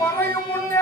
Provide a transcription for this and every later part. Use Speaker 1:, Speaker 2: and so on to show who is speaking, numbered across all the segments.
Speaker 1: மறையும் முன்னே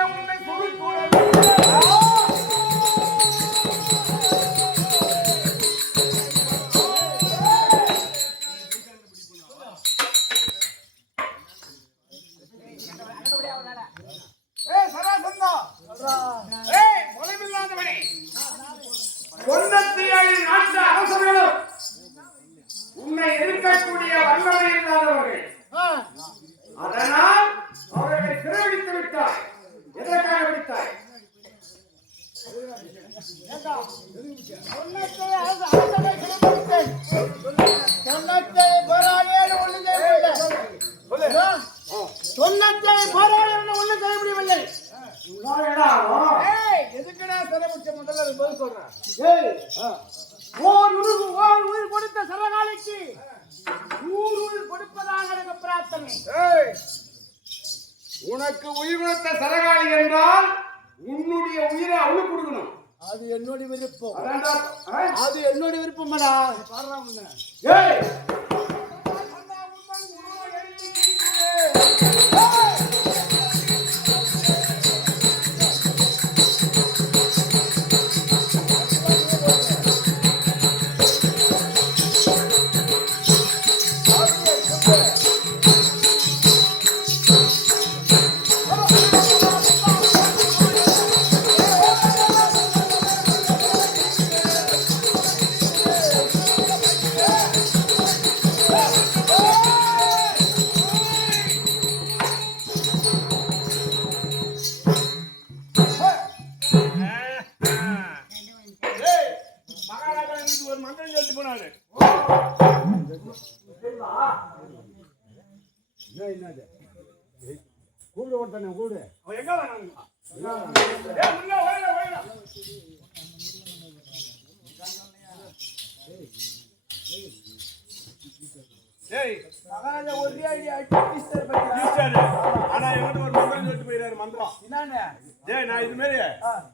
Speaker 1: ஏய்
Speaker 2: மகாராஜா ஒரே
Speaker 3: ஐடியா
Speaker 2: ஒரு மந்திரம் சொல்லிட்டு போயிறாரு மந்திரம்.
Speaker 3: என்னன்னு?
Speaker 2: ஏய் நான் இது மாதிரி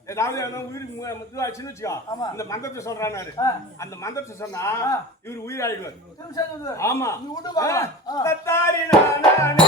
Speaker 2: ஏதாவது ஏதாவது உயிர் இதுவாச்சுன்னு வச்சுக்கோ. இந்த மந்திரத்தை சொல்றானாரு. அந்த மந்திரத்தை சொன்னா இவர் உயிர் ஆமா. தத்தாரி நானே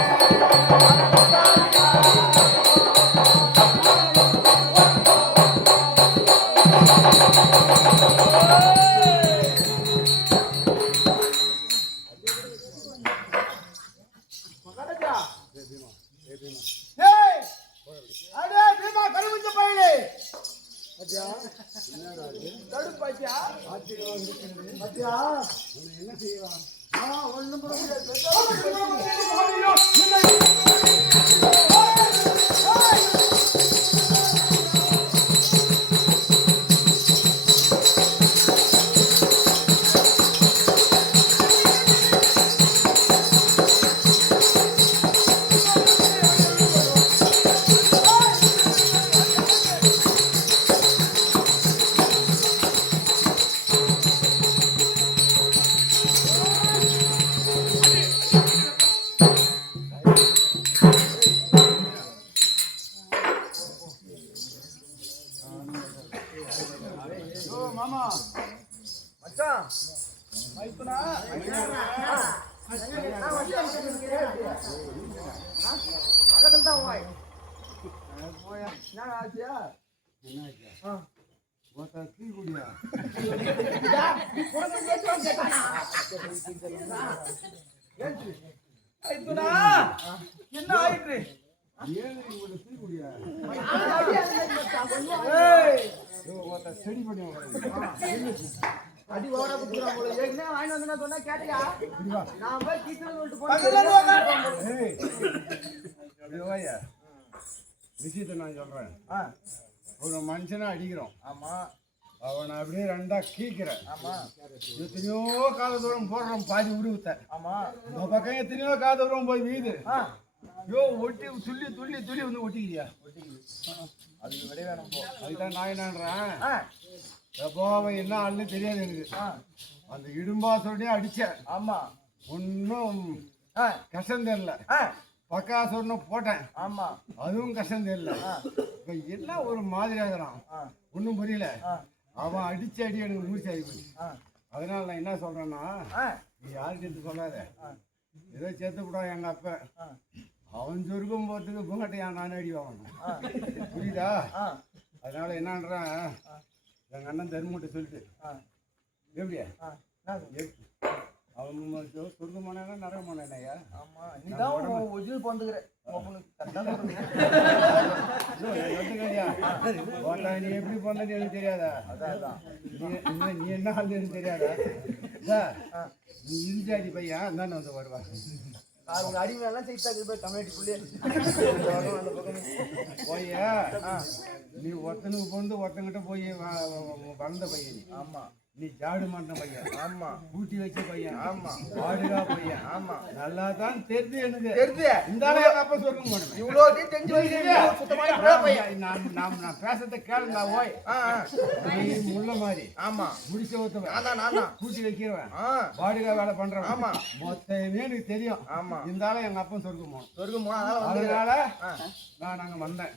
Speaker 4: தடுப்பாச்சியா பாத்தியா? என்ன செய்வான்? ஒண்ணும் பண்ண முடியாது அடி ஓட போல. வாங்கி வந்து சொன்னா கேட்டியா? நான் போய் டீச்சர் சொல்லிட்டு போனேன்.
Speaker 1: விஷயத்தை நான் சொல்றேன்.
Speaker 4: ஆ,
Speaker 1: ஒரு மனுஷனை அடிக்கிறோம்.
Speaker 4: ஆமா.
Speaker 1: அவனை அப்படியே ரெண்டா கீக்கிறேன்
Speaker 4: ஆமா.
Speaker 1: எத்தனையோ கால தூரம் போடுறோம் பாதி உருவத்தை.
Speaker 4: ஆமா.
Speaker 1: இந்த பக்கம் எத்தனையோ கால தூரம் போய் வீது. யோ ஒட்டி துள்ளி துள்ளி துள்ளி வந்து ஒட்டிக்கிறியா?
Speaker 4: அதுக்கு விட வேணும் போ.
Speaker 1: அதுதான் நான் என்னன்றேன்? அவன் என்ன ஆளுன்னு தெரியாது எனக்கு. அந்த இடும்பா சொல்லி அடிச்சேன்
Speaker 4: ஆமா.
Speaker 1: ஒன்றும் கஷ்டம் தெரியல.
Speaker 4: ஆ,
Speaker 1: பக்கா சொன்ன போட்டேன்.
Speaker 4: ஆமா.
Speaker 1: அதுவும் கஷ்டம் தெரியல. இப்போ எல்லாம் ஒரு மாதிரியாகிறான்?
Speaker 4: ஆ,
Speaker 1: ஒன்றும் புரியல. அவன் அடிச்ச அடி எனக்கு மூச்சு ஆகி போச்சு. அதனால நான் என்ன சொல்றேன்னா
Speaker 4: ஆ,
Speaker 1: நீ யாருக்கு எடுத்து சொல்லாத. ஏதோ சேர்த்து விடா எங்க அப்ப.
Speaker 4: ஆ.
Speaker 1: அவன் சொருக்கும் போறதுக்கு பூங்கட்டையா நான் அடி வாங்கணும். புரியுதா? அதனால என்னன்றான் எங்க அண்ணன் தர்மட்ட சொல்லிட்டு.
Speaker 4: ஆ,
Speaker 1: எப்படியா?
Speaker 4: ஆ. என்னது?
Speaker 1: எப்- அவன் சொர்க்கமானா நரகமானாயா
Speaker 4: ஆமா நீதான் உன் ஒரிஜினல் பொந்துக்கிற. உன் பொண்ணுக்கு கரெக்டா சொல்றீங்க.
Speaker 1: நீ எப்படி பண்ணது எனக்கு தெரியாதா?
Speaker 4: அதான்.
Speaker 1: நீ என்ன- நீ ஆள் எனக்கு தெரியாதா? நீ இஞ்சாடி பையன் தானே வந்து வருவா.
Speaker 4: அது உங்க அடிமை எல்லாம் செய்தாக்கு போய் கம்யூனிட்டிக்குள்ளே அந்த பக்கம்
Speaker 1: போய் நீ ஒருத்தனுக்கு பொந்து ஒருத்தங்கிட்ட போய் வளர்ந்த பையன்.
Speaker 4: ஆமா.
Speaker 1: நீ ஜாடு மாட்டின பையன்.
Speaker 4: ஆமா.
Speaker 1: கூட்டி வச்ச பையன்.
Speaker 4: ஆமா.
Speaker 1: பாடுகா பையன்.
Speaker 4: ஆமா.
Speaker 1: நல்லா தான் தெரிஞ்சு எனக்கு.
Speaker 4: தெரியுது
Speaker 1: இந்த எங்க அப்பா சொல்ல மாட்டேன்
Speaker 4: இவ்வளோ தெரிஞ்சு சுத்தமான புறா பையன்.
Speaker 1: நான் நான் நான் பேசுறத கேளுடா ஓய். நீ முள்ள மாதிரி
Speaker 4: ஆமா.
Speaker 1: முடிச்ச ஒருத்தவன்
Speaker 4: தான் நான்
Speaker 1: கூட்டி வைக்கிறவன். பாடுகா வேலை பண்றவன்.
Speaker 4: ஆமா.
Speaker 1: மொத்தமே எனக்கு தெரியும்.
Speaker 4: ஆமா.
Speaker 1: இந்த ஆளு எங்க அப்பா சொர்க்கம்
Speaker 4: சொர்க்கம் அதனால
Speaker 1: நான் அங்க வந்தேன்.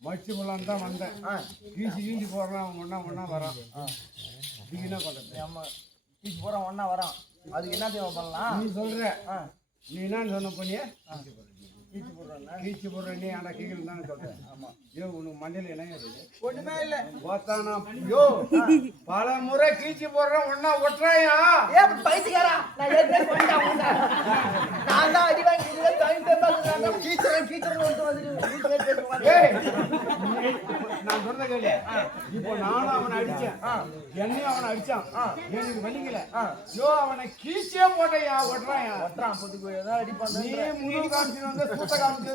Speaker 4: ஆ
Speaker 1: மடிச்சு முள்ளான் தான் வந்தேன்.
Speaker 4: ஆ.
Speaker 1: கீசி கீஞ்சி போடுறான் அவன் ஒண்ணா ஒண்ணா வரான். நீங்க என்ன பண்றது?
Speaker 4: ஆமா. டீச் போறான் ஒண்ணா வரான். அதுக்கு என்ன தேவை பண்ணலாம்?
Speaker 1: நீ சொல்ற.
Speaker 4: ஆ.
Speaker 1: நீ என்னன்னு சொன்ன பண்ணிய? கீச்சு போடுற நீ ஆனா கீழ் தானே சொல்றேன். ஆமா. ஐயோ உனக்கு என்ன இருக்குது
Speaker 4: ஒண்ணுமே இல்ல.
Speaker 1: பார்த்தானா ஐயோ பல முறை கீச்சு போடுறேன் ஒன்னா ஒட்டுறாயா?
Speaker 4: ஏ பைத்தியக்காரா? நான். நான் தான் அடி வாங்கி இதுல டைம் டேபிள் டீச்சர் டீச்சர் வந்து வந்து வீட்டுல பேசுவாங்க
Speaker 1: ஏய் நான் சொல்றத கேளு. இப்போ நானும் அவனை அடிச்சேன். என்னையும் அவனை அடிச்சான். எனக்கு வலிக்கல. ஐயோ அவனை கீச்சே போட்டையா
Speaker 4: ஒட்டுறான் பொதுக்கு ஏதாவது அடி
Speaker 1: நீ முழு காமிச்சு வந்து சூத்த காமிச்சு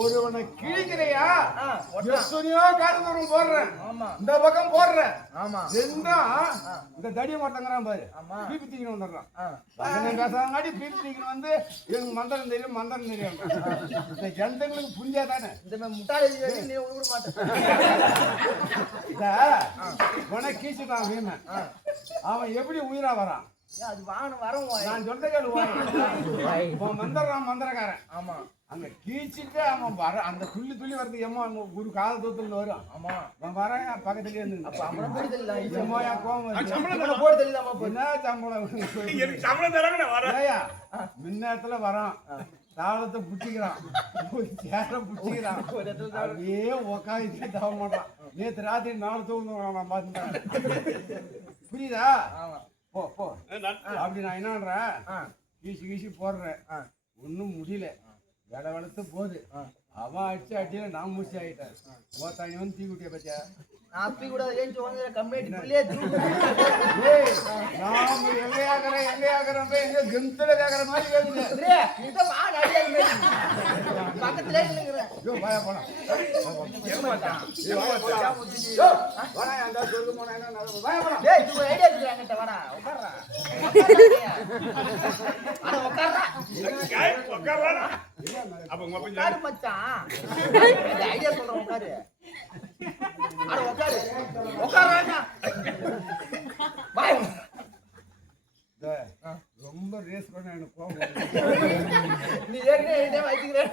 Speaker 1: ஒருவனை கிழிக்கிறையா? எத்தனையோ தூரம் போடுறேன். இந்த பக்கம் போடுறேன்.
Speaker 4: ஆமா.
Speaker 1: ரெண்டும் இந்த தடிய மாட்டங்கிறான் பாரு.
Speaker 4: ஆமா.
Speaker 1: பீப்பி தூக்கின்னு வந்துடுறான். பேசாங்காடி தூக்கின்னு வந்து எனக்கு மந்திரம் தெரியும் மந்திரம் தெரியும். இந்த ஜனங்களுக்கு புரிஞ்சா தானே
Speaker 4: இந்த முட்டாளி நீ விட மாட்டேன்
Speaker 1: உனக்கு அவன் எப்படி உயிரா வரான்?
Speaker 4: அது வாங்கணும் வரவும்
Speaker 1: நான் சொல்ற கேளு மந்திரம் மந்திரக்காரன்.
Speaker 4: ஆமா.
Speaker 1: அங்க கீச்சிட்டு அவன் வர அந்த துள்ளி துள்ளி வரது ஏமோ அங்க ஒரு கால தூரத்துல வரும்.
Speaker 4: ஆமா.
Speaker 1: அவன் வரேன் பக்கத்துலயே இருந்து.
Speaker 4: அப்புறம் போய் தெரியல
Speaker 1: ஏமோ என் கோவம்
Speaker 4: தெரியலாமா போய்
Speaker 1: என்ன சம்பளம்?
Speaker 2: எனக்கு சம்பளம் தராங்க நான் வரேன்
Speaker 1: ஏய்யா, முன்னேரத்துல வரான். தாளத்தை புடிச்சுக்கிறான். சேர புடிச்சுக்கிறான். அப்படியே உக்காந்து தவ மாட்டான் நேத்து ராத்திரி நாலு தூங்க நான் பார்த்துட்டேன் புரியுதா?
Speaker 4: ஆமா.
Speaker 1: போ போ.
Speaker 2: நான்.
Speaker 1: அப்படி நான் என்னன்றேன்
Speaker 4: ஆ.
Speaker 1: கீசி கீசி போடுறேன். ஒன்றும் முடியல. விலை வளர்த்து போகுது. அவன் அடிச்சு அடியில நான் மூச்சு ஆகிட்டேன் ஓத்தாணி வந்து தீ குட்டிய
Speaker 4: போய் கூட வந்து கம்யூனிட்டி புள்ளியே
Speaker 1: ஏய், நாம எங்க ஆக்குறேன் எங்க கெத்துல கேக்குற மாதிரி கேக்குது
Speaker 4: நீ தான் வா நடிகை பக்கத்துல நிக்கிறேன்
Speaker 1: ஐயோ வாயா போலாம். வாடா அந்த சொல்லு போனா என்ன? வாயா
Speaker 4: டேய் இது ஐடியா இருக்கு என்கிட்ட வாடா உட்கார்றா. அட உட்கார்றா.
Speaker 2: ஏய், உட்காருடா. அப்ப உங்க அப்பா
Speaker 4: உட்காரு மச்சான். இந்த ஐடியா சொல்றேன் உட்காரு அட உட்காரு உட்கார்றா பாய்
Speaker 1: டேய், ரொம்ப ரேஸ் பண்ண எனக்கு கோவம் வருது.
Speaker 4: நீ ஏற்கனவே ஐடியா வச்சுக்கிற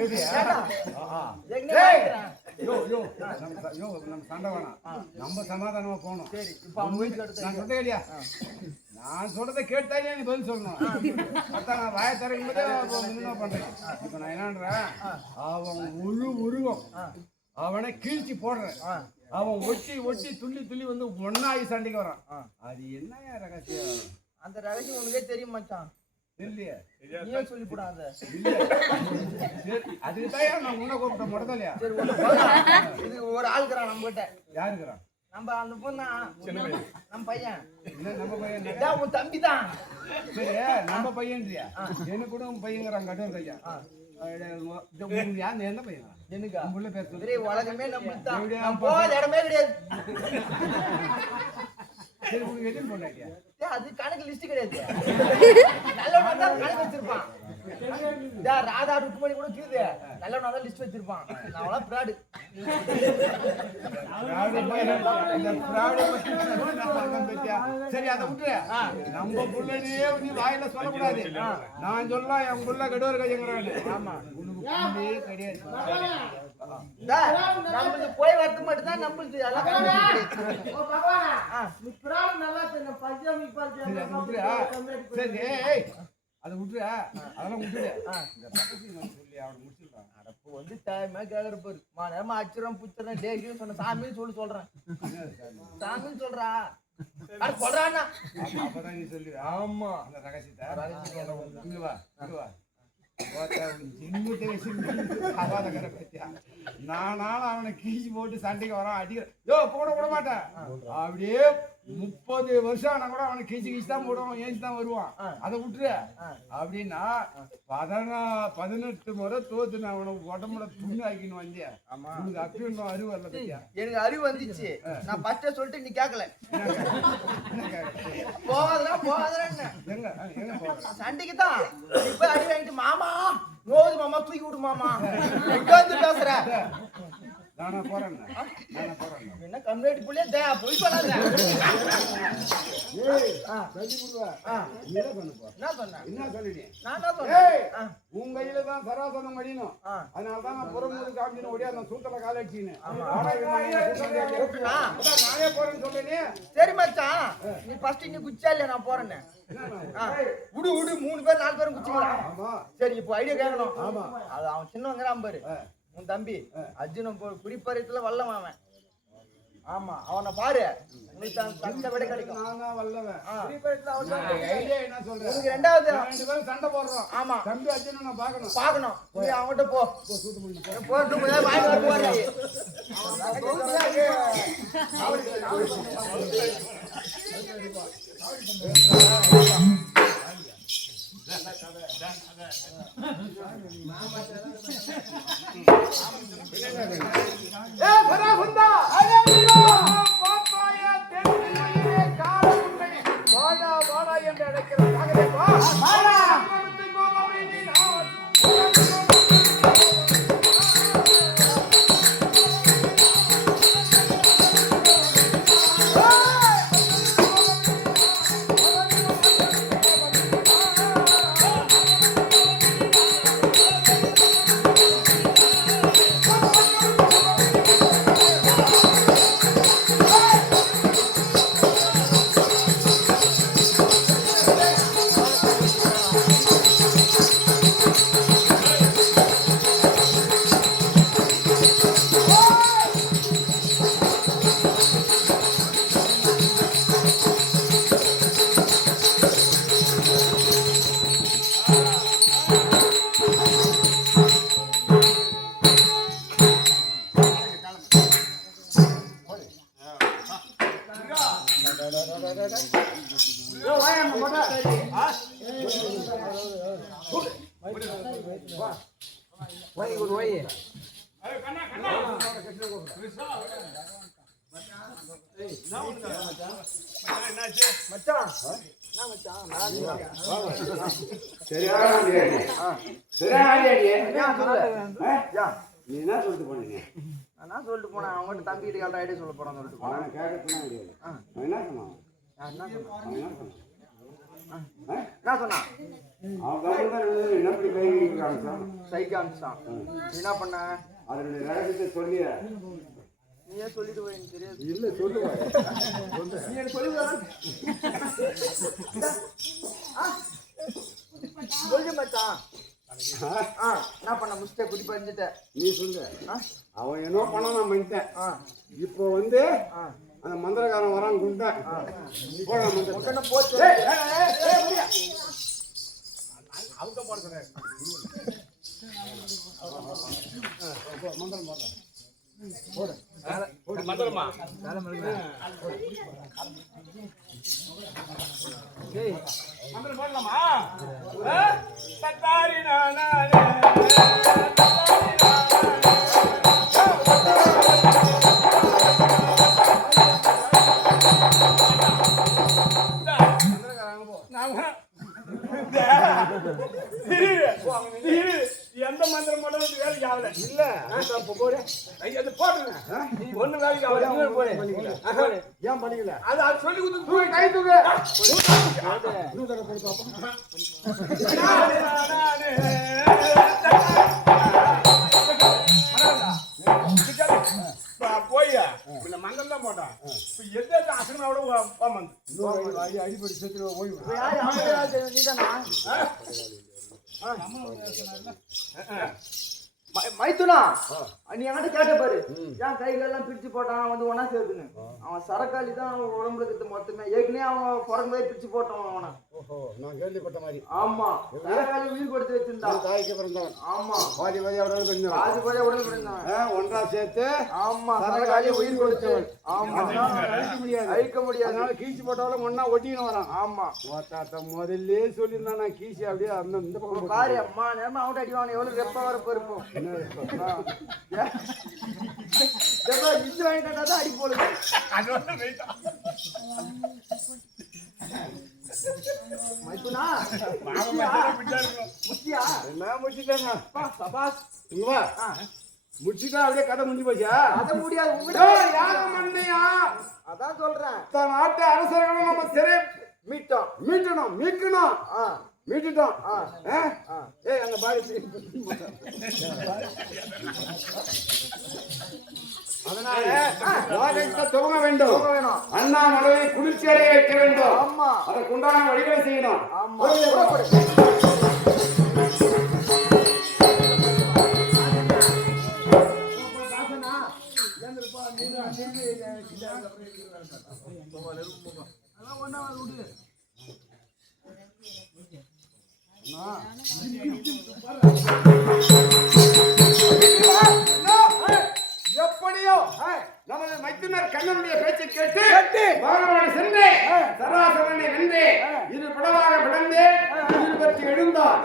Speaker 1: சரியா? ஆ, ஆ.
Speaker 4: ஏற்கனவே
Speaker 1: டேய்,
Speaker 4: வச்சுக்கிறேன்.
Speaker 1: யோ, யோ, நம்ம ச- யோ, நம்ம சண்டை வேணாம். நம்ம சமாதானமா போகணும்.
Speaker 4: சரி இப்ப அவங்க வீட்டுக்கு
Speaker 1: நான் சொல்றேன் இல்லையா நான் சொல்றதை கேட்டாலே நீ பதில் சொல்லணும். அதான் நான் வாய தரக்கும் போதே முன்ன பண்றேன். இப்ப நான் என்னன்றேன்? அவன் முழு உருவம். அவனை கீழ்ச்சி போடுறேன். அவன் ஒட்டி ஒட்டி துள்ளி துள்ளி வந்து ஒன்னாகி சண்டைக்கு வரான். அது என்னையா ரகசியம்?
Speaker 4: அந்த ரகசியம் உனக்கே தெரியும் மச்சான். ஒரு ஆளுக்குறான் நம்ம கிட்ட
Speaker 1: யாருக்குறான்?
Speaker 4: நம்ம அந்த பொண்ணா? நம்ம பையன்.
Speaker 1: நம்ம
Speaker 4: உன் தம்பி தான்
Speaker 1: சரி நம்ம பையன்றியா? எனக்கு கூட உன் பையங்கிறான் கையா யார்? என்ன பையன்?
Speaker 4: எனக்கா
Speaker 1: உன் புள்ள பேர் சொல்லு.
Speaker 4: உலகமே நம்ம போகாத இடமே கிடையாது.
Speaker 1: சரி உனக்கு எத்தனை பொண்டாட்டியா
Speaker 4: டேய், அது கணக்கு லிஸ்ட் கிடையாது. தான் கணக்கு வச்சிருப்பான். ராதா ருக்குமணி கூட கீது. நல்லவனா தான் லிஸ்ட் வச்சிருப்பான். நான் அவளா பிராடு?
Speaker 1: சரி அதை விட்டுரு. நம்ம புள்ளையே நீ வாயில சொல்லக்கூடாது. நான் சொல்லலாம் என் புள்ள கடுவர் கையங்கிறான்னு ஆமா.
Speaker 4: நம்மளுக்கு போய் வரது மட்டும் தான் நம்மளுக்கு. ஆ.
Speaker 1: சரி அதை விட்டுரு. அதெல்லாம் விட்டுரு. இந்த பக்கத்து சொல்லி அவனை முடிச்சிருக்கான்
Speaker 4: அப்போ வந்து டைமே கேக்குற பாரு. மா நேரமா அச்சுறேன் புச்சுறேன் டேய்னு சொன்ன சாமின்னு சொல்லி சொல்றேன். சாமின்னு சொல்றா. அது சொல்றான்னா.
Speaker 1: அப்பதான் நீ சொல்லு.
Speaker 4: ஆமா
Speaker 1: அந்த ரகசியத்தை. இங்க வா இங்க வா. நானாலும் அவனை கீச்சு போட்டு சண்டைக்கு வரான் அடிக்கிற. யோ போட விட மாட்டேன். அப்படியே முப்பது வருஷம் ஆனா கூட அவனை கீச்சு கீச்சு தான் போடுவான் ஏஞ்சி தான் வருவான் அதை விட்டுரு. அப்படின்னா பதினா பதினெட்டு முறை தோத்து நான் அவனை உடம்புல துணி ஆக்கின்னு வந்தேன் உனக்கு அப்படி ஒன்றும் அறிவு வரல பத்தியா?
Speaker 4: எனக்கு அறிவு வந்துச்சு. நான் ஃபர்ஸ்டே சொல்லிட்டு நீ கேட்கல? போகாதடா போகாதடா
Speaker 1: எங்க?
Speaker 4: சண்டைக்கு தான் இப்ப அடி வாங்கிட்டு மாமா நோது மாமா தூக்கி விடு மாமா. எங்க வந்து பேசுற.
Speaker 1: நானா போறேன். நானா போறேன்.
Speaker 4: என்ன கம்யூனிட்டி புள்ளியே தே போய்
Speaker 1: ஏய் என்ன பண்ண
Speaker 4: என்ன சொன்னேன்
Speaker 1: என்ன சொல்லிடு?
Speaker 4: நான்
Speaker 1: ஏய்
Speaker 4: சொன்னேன்
Speaker 1: உன் கையில தான் சராசனம் மடியணும்
Speaker 4: ஆ.
Speaker 1: அதனால தான் நான் புறமூடு காமிச்சு ஓடியா நான் சூத்தல கால அடிச்சின்னு ஆனா இவன் என்ன சூத்தல அடிச்சு?
Speaker 4: ஆ.
Speaker 1: அதான் நானே போறேன்னு சொல்றேனே
Speaker 4: சரி மச்சான். நீ ஃபர்ஸ்ட் நீ குச்சா இல்லையா? நான் போறேன்னு. விடு விடு. மூணு பேர் நாலு பேரும்
Speaker 1: ஆமா.
Speaker 4: சரி இப்போ ஐடியா கேட்கணும். அது அவன் சின்னவங்கிறான் பாரு. உன் தம்பி அர்ஜுனன் போ குடிப்பறியத்துல வல்லவன் அவன். ஆமா அவனை பாரு. தந்த விட கிடைக்கும். ரெண்டாவது
Speaker 1: சண்டை போடுறோம்.
Speaker 4: ஆமா.
Speaker 1: தம்பி அர்ஜுனன்
Speaker 4: பாக்கணும் நீ அவன்கிட்ட போ. போட்டு போய் வாங்கி வர
Speaker 1: நீ என்ன சொல்லிட்டு போனீங்க?
Speaker 4: நான் சொல்லிட்டு போனேன்? அவங்ககிட்ட தம்பி கிட்ட கேட்ட ஐடியா சொல்ல போறான்னு சொல்லிட்டு போனேன்.
Speaker 1: கேட்கறதுலாம் கிடையாது அவன் என்ன சொன்னான்?
Speaker 4: என்ன சொன்னேன்?
Speaker 1: என்ன
Speaker 4: பண்ண?
Speaker 1: அதனுடைய ரகசியத்தை சொல்லிய.
Speaker 4: நீயே சொல்லிட்டு போய் எனக்கு தெரியாது.
Speaker 1: இல்ல சொல்லுவா.
Speaker 4: நீ எனக்கு சொல்லு மச்சான். ஆ என்ன பண்ண முஸ்டே குடி பறிஞ்சிட்ட
Speaker 1: நீ சொல்லு. அவன் என்ன பண்ண நான் பண்ணிட்டேன்
Speaker 4: ஆ.
Speaker 1: இப்போ வந்து
Speaker 4: ஆ.
Speaker 1: அந்த மந்திரக்காரன் வரான் குண்டேன் போட மந்திரம்
Speaker 4: போச்சு
Speaker 2: அவங்க போட சொன்னாரு போடு. மந்திரமா? மந்திரம்? போடலாமா ஆ? தத்தாரி நானானே, தத்தாரி நானானே. எந்த மந்திரம் போட்டாலும் வேலைக்கு ஆகல.
Speaker 1: இல்ல. அப்ப போடு
Speaker 2: ஐயா, அது போடுங்க. ஒண்ணு வேலைக்கு ஆகல. இன்னொரு போடு. ஆஹா.
Speaker 1: ஏன் பண்ணிக்கல?
Speaker 2: அது அது சொல்லி கொடுத்து தூக்கி
Speaker 1: கை தூக்கு.
Speaker 2: போய்? இந்த மந்தம் தான் போட்டான். இப்ப எந்த அசனோட
Speaker 1: அடிப்படி செத்து ஓய்வு
Speaker 4: நீதானா? ஆ. மைத்துனா நீ என்கிட்ட கேட்ட பாரு. ஏன் கைகள் எல்லாம் பிரிச்சு போட்டான் வந்து ஒன்னா சேர்த்துன்னு. அவன் சரக்காளி தான் அவன் உடம்புல இருக்கிறது மொத்தமே. ஏற்கனவே அவன் பிறந்தே பிரிச்சு போட்டான் அவனை.
Speaker 1: ஓஹோ நான் கேள்விப்பட்ட மாதிரி.
Speaker 4: ஆமா. சரக்காளி உயிர் கொடுத்து வச்சிருந்தான்.
Speaker 1: தாய்க்கு பிறந்தவன்.
Speaker 4: ஆமா.
Speaker 1: பாதி பாதி அவரோட கொஞ்சம்
Speaker 4: பாதி போய் உடல் பிறந்தான்
Speaker 1: ஒன்றா சேர்த்து
Speaker 4: ஆமா. சரக்காளி உயிர் கொடுத்தவன். ஆமா.
Speaker 1: அழிக்க முடியாது.
Speaker 4: அழிக்க முடியாது.
Speaker 1: அதனால கீச்சு போட்டாலும் ஒன்னா ஒட்டின்னு வரான்.
Speaker 4: ஆமா.
Speaker 1: ஓட்டாத்த முதல்ல சொல்லியிருந்தான் நான் கீசி அப்படியே அந்த இந்த பக்கம்
Speaker 4: பாரு அம்மா நேரமா அவன் அடிவான். எவ்வளவு வெப்ப வரப்பு இருக்கும்.
Speaker 1: என்ன?
Speaker 4: இது வாங்கிட்டா தான் அடி
Speaker 2: வெயிட்டா.
Speaker 4: மைத்துனா. முக்கியா
Speaker 1: என்ன முடிச்சுட்டாங்க
Speaker 4: பா, சபாஸ்
Speaker 1: இங்க வா முடிச்சுட்டா அப்படியே கதை முடிஞ்சு போச்சா
Speaker 4: அத முடியாது உங்ககிட்ட
Speaker 1: ஏய், யாரு மண்டையா
Speaker 4: அதான் சொல்றேன்
Speaker 1: நாட்டு அரசர்களை நம்ம சிறை
Speaker 4: மீட்டோம்
Speaker 1: மீட்டணும் மீட்கணும்
Speaker 4: ஆ
Speaker 1: மீட்டுட்டோம்? ஏய் அங்க பாரு. அதனால துவங்க வேண்டும். அண்ணா மனதை குளிர்ச்சி அடைய வைக்க வேண்டும்.
Speaker 4: ஆமா.
Speaker 1: அதற்குண்டான வழிகளை செய்யணும்.
Speaker 4: ஆமா. புறப்படு.
Speaker 1: எப்படியோ நமது மைத்துனர் கண்ணனுடைய பேச்சை கேட்டு வாகனவாடி சென்று சராசரனை வென்று இது பிளவாக பிளந்து பற்றி எழுந்தார்.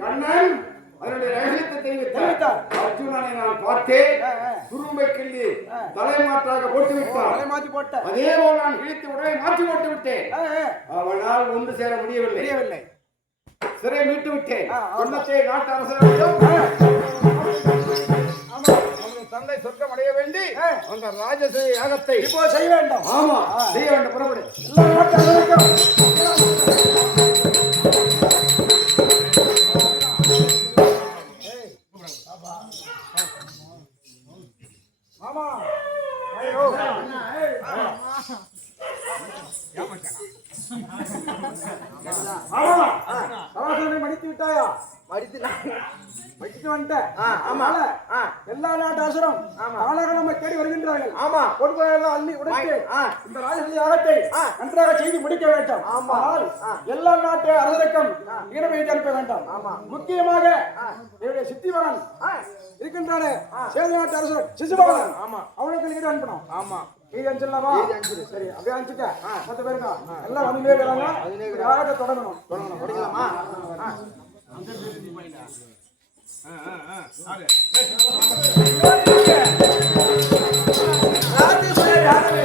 Speaker 1: கண்ணன் அதனுடைய ரகசியத்தை தெரிவித்தார். அர்ஜுனனை நான் பார்த்தேன். துரும்பை கிள்ளி தலைமாற்றாக போட்டு விட்டான்.
Speaker 4: மாத்தி போட்ட.
Speaker 1: அதே போல் நான் கிழித்து உடனே மாற்றி போட்டு விட்டேன். அவனால் ஒன்று சேர முடியவில்லை.
Speaker 4: தெரியவில்லை
Speaker 1: சிறை மீட்டு விட்டேன். சொன்னத்தை நாட்டு நமது தந்தை சொர்க்கம் அடைய வேண்டி அந்த ராஜச யாகத்தை
Speaker 4: இப்போ செய்ய வேண்டும்.
Speaker 1: ஆமா. செய்ய வேண்டும் புறப்படு. ஆமா ஆமா
Speaker 4: மடித்து வந்துட்டேன். ஆமா. எல்லா நாட்டு நம்ம தேடி வருகின்றார்கள். ஆமா. பொறுப்புகளை அள்ளி உடைத்து இந்த ராஜசபை யாகத்தை நன்றாக செய்து முடிக்க வேண்டும். ஆனால் எல்லா நாட்டு அரசருக்கும் அனுப்ப வேண்டும். ஆமா. முக்கியமாக என்னுடைய சித்தி மகன் இருக்கின்றானே சேது நாட்டு அரசர் ஆமா. அவனுக்கு ஈடு அனுப்பணும். ஆமா. ஈடு அனுப்பிச்சிடலாமா? சரி அப்படியே அனுப்பிச்சுக்க. மொத்த எல்லாம் வந்து யாகத்தை தொடங்கணும். தொடங்கணும்.
Speaker 2: ஆ ஆ ஆ